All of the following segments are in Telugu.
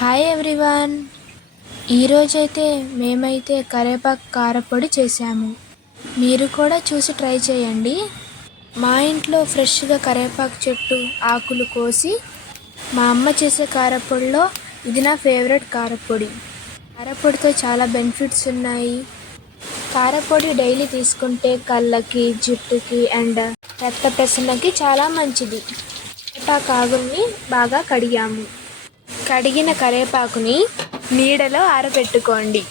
Hi everyone. ఈరోజైతే మేమైతే కరివేపాకు కారపొడి చేసాము. మీరు కూడా చూసి ట్రై చేయండి. మా ఇంట్లో ఫ్రెష్గా కరివేపాకు చెట్టు ఆకులు కోసి మా అమ్మ చేసే కారపొడిలో ఇది నా ఫేవరెట్ కారపొడి. కారపొడితో చాలా బెనిఫిట్స్ ఉన్నాయి. కారపొడి డైలీ తీసుకుంటే కళ్ళకి, జుట్టుకి అండ్ రక్త ప్రసరణకి చాలా మంచిది. కరివేపాకు ఆకుల్ని బాగా కడిగాము. కడిగిన కరివేపాకుని నీడలో ఆరబెట్టుకోండి.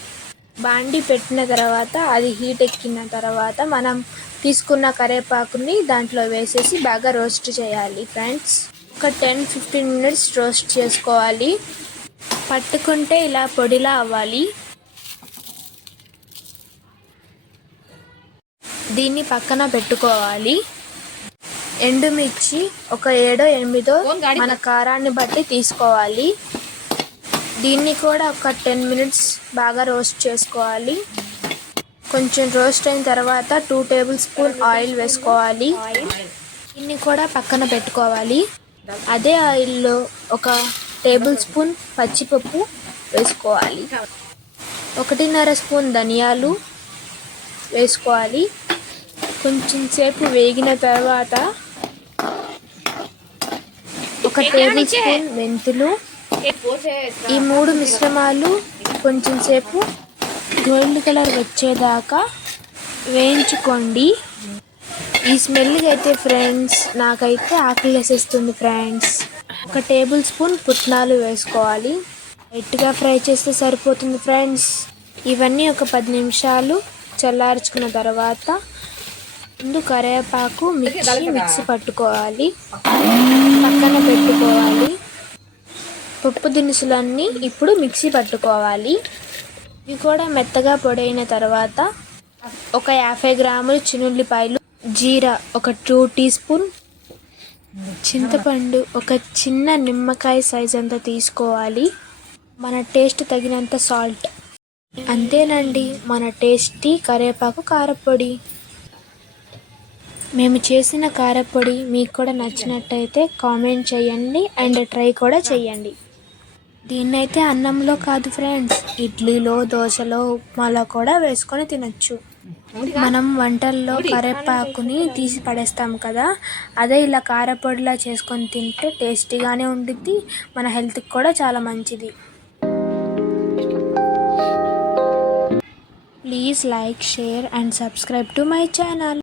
బాండి పెట్టిన తర్వాత అది హీట్ ఎక్కిన తర్వాత మనం తీసుకున్న కరివేపాకుని దాంట్లో వేసేసి బాగా రోస్ట్ చేయాలి ఫ్రెండ్స్. ఒక 10-15 మినిట్స్ రోస్ట్ చేసుకోవాలి. పట్టుకుంటే ఇలా పొడిలా అవ్వాలి. దీన్ని పక్కన పెట్టుకోవాలి. ఎండుమిర్చి ఒక 7-8 మన కారాన్ని బట్టి తీసుకోవాలి. దీన్ని కూడా ఒక 10 మినిట్స్ బాగా రోస్ట్ చేసుకోవాలి. కొంచెం రోస్ట్ అయిన తర్వాత 2 టేబుల్ స్పూన్ ఆయిల్ వేసుకోవాలి. దీన్ని కూడా పక్కన పెట్టుకోవాలి. అదే ఆయిల్లో ఒక టేబుల్ స్పూన్ పచ్చిపప్పు వేసుకోవాలి. 1.5 స్పూన్ ధనియాలు వేసుకోవాలి. కొంచెం సేపు వేగిన తర్వాత ఒక టేబుల్ స్పూన్ మెంతులు, ఈ 3 మిశ్రమాలు కొంచెం సేపు గోల్డ్ కలర్ వచ్చేదాకా వేయించుకోండి. ఈ స్మెల్కి అయితే ఫ్రెండ్స్ నాకైతే ఆకలి వేసేస్తుంది ఫ్రెండ్స్. ఒక టేబుల్ స్పూన్ పుట్నాలు వేసుకోవాలి. లైట్గా ఫ్రై చేస్తే సరిపోతుంది ఫ్రెండ్స్. ఇవన్నీ ఒక 10 నిమిషాలు చల్లార్చుకున్న తర్వాత ముందు కరివేపాకు మిక్సీ పట్టుకోవాలి, పక్కన పెట్టుకోవాలి. పప్పు దినుసులన్నీ ఇప్పుడు మిక్సీ పట్టుకోవాలి. ఇవి కూడా మెత్తగా పొడైన తర్వాత ఒక 50 గ్రాములు చిన్నుల్లిపాయలు, జీరా ఒక 2 టీ స్పూన్, చింతపండు ఒక చిన్న నిమ్మకాయ సైజ్ అంతా తీసుకోవాలి. మన టేస్ట్ తగినంత సాల్ట్. అంతేనండి మన టేస్టీ కరివేపాకు కారపొడి. మేము చేసిన కారపొడి మీకు కూడా నచ్చినట్టయితే కామెంట్ చేయండి అండ్ ట్రై కూడా చేయండి. దీన్నైతే అన్నంలో కాదు ఫ్రెండ్స్, ఇడ్లీలో, దోశలో, ఉప్మాలో కూడా వేసుకొని తినచ్చు. మనం వంటల్లో కరివేపాకుని తీసి పడేస్తాం కదా, అదే ఇలా కారపొడిలా చేసుకొని తింటే టేస్టీగానే ఉంటుంది. మన హెల్త్కి కూడా చాలా మంచిది. Please like, share and subscribe to my channel.